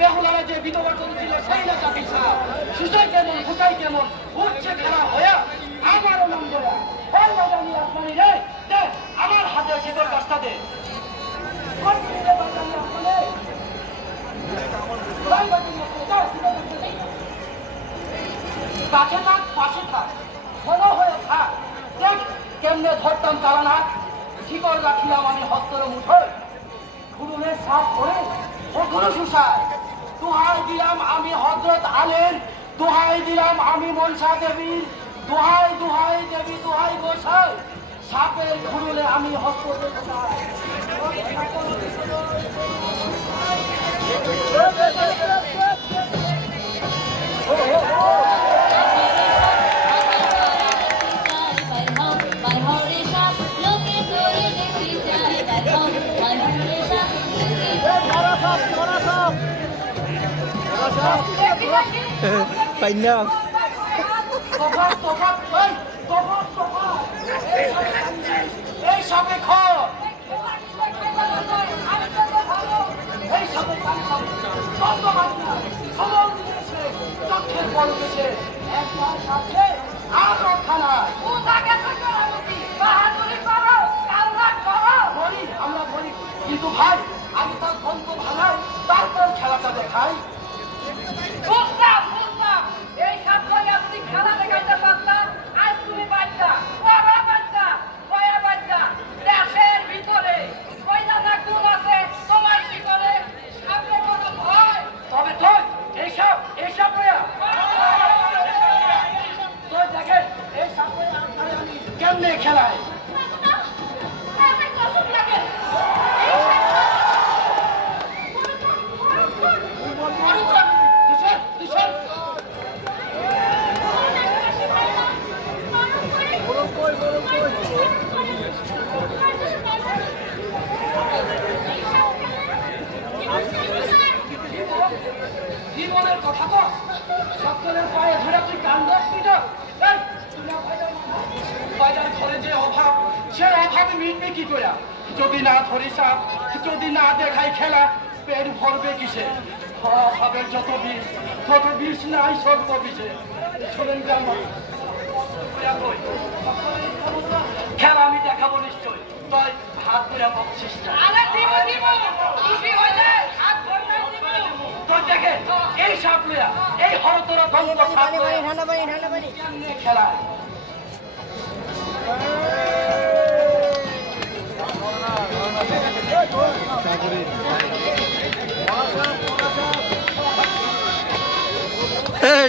বেহুলারা যে বিধবা ছিল সেই না চাকরি সুসাই কেমন ঘুষাই কেমন উঠছে খেলা হইয়া আমারও নাম দেয়া আমার হাতে শীতল গাছটা দে কাছে থাক পাশে থাক ঘন হয়ে থাক দেখ কেমনে ধরতাম চালানা শিকড় রাখিলাম আমি হস্তর মুঠোয় গুরুনের সাপ করে ও গুরু সুসায় দোহাই দিলাম আমি হযরত আলীর দোহাই দিলাম আমি মনসা দেবীর দোহাই দোহাই দেবী দোহাই গোসাই সাপের খুরুলে আমি হস্ত Panjang. এই সাপে খর চোখের বড় দেশে একবার সাথে আর রক্ষা নাই আমরা বলি কিন্তু ভাই আমি তার বন্ধ ভালাই তারপর খেলাটা দেখাই এই সাতটাই আপনি খেলা দেখাইতে পারতাম আজ তুমি বাচ্চা দেশের ভিতরে কয়লা গুণ আছে তোমার ভিতরে সামনে কোনো ভয় তবে তুই এইসব তুই দেখেন এই সাপে আমি কেমনে খেলায় জীবনের কথা তো সকলের পায়ে ধরে তুই কান্দাস বাজার ঘরে যে অভাব সে অভাবে মিটবে কি করে যদি না ধরি সাপ যদি না দেখাই খেলা পেট ভরবে কিসে অভাবের যত বিষ নাই সর্ব বিষে শোনেন খেলা আমি দেখাবো নিশ্চয় তাই হাত ধরে বকছিস না দেখে এই সাপ লইয়া এই হরতরা দ্বন্দ্ব খেলা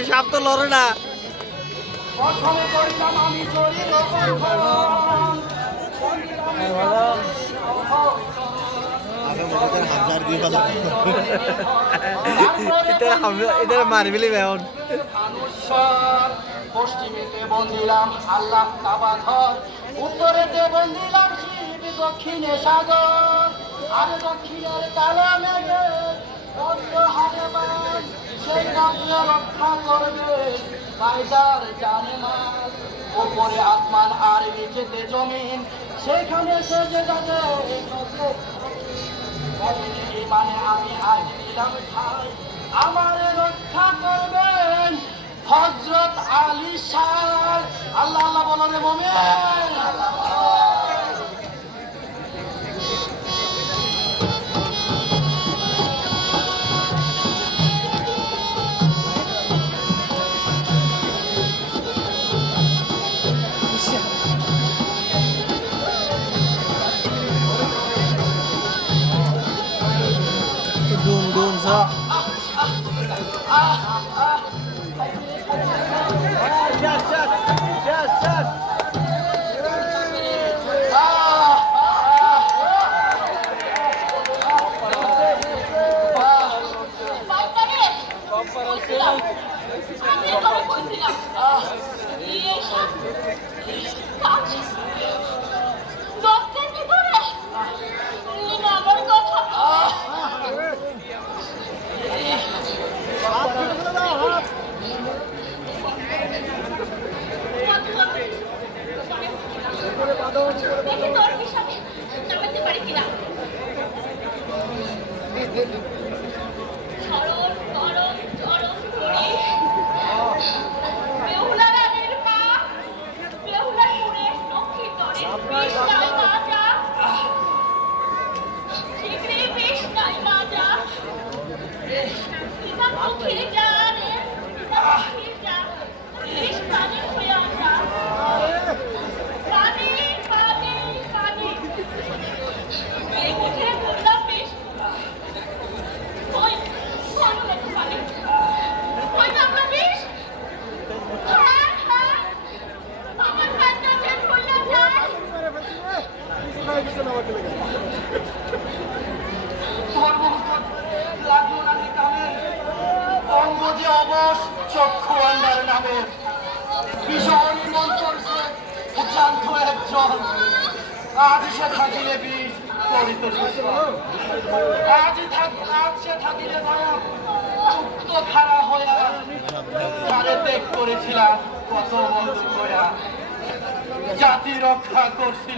সাপ তো লড়ে না প্রথমে করিলাম আমি শরীর বন্ধন। এটা মারবিলি বেহন আনুস্বর পশ্চিমেতে বন্দিলাম আল্লাহ কাবা ঘর, উত্তরেতে বন্দিলাম শিব, দক্ষিণে সাগর, আর দক্ষিণের কালা মেঘে রত্ন হারে বাজ, সেই রাজ্য রক্ষা করবে কায়দার জানেমান। ওপরে আসমান আর নিচেতে জমিন, সেখানে সে যে যাবে মানে আমি আজ দিলাম ঠাই, আমার রক্ষা করবেন হযরত আলী শাহ। আল্লাহ আল্লাহ বলো রে মুমিন। ডুম ডুম সব চক্ষু আন্দার নামে ভীষণ মন করছে জানত একজন, আজ সে থাকিলে বিষ করিত আজ সে থাকিলে মুক্ত খাড়া হইয়া তারে ত্যাগ করেছিলাম কত বন্ধু কয়া, জাতি রক্ষা করছিল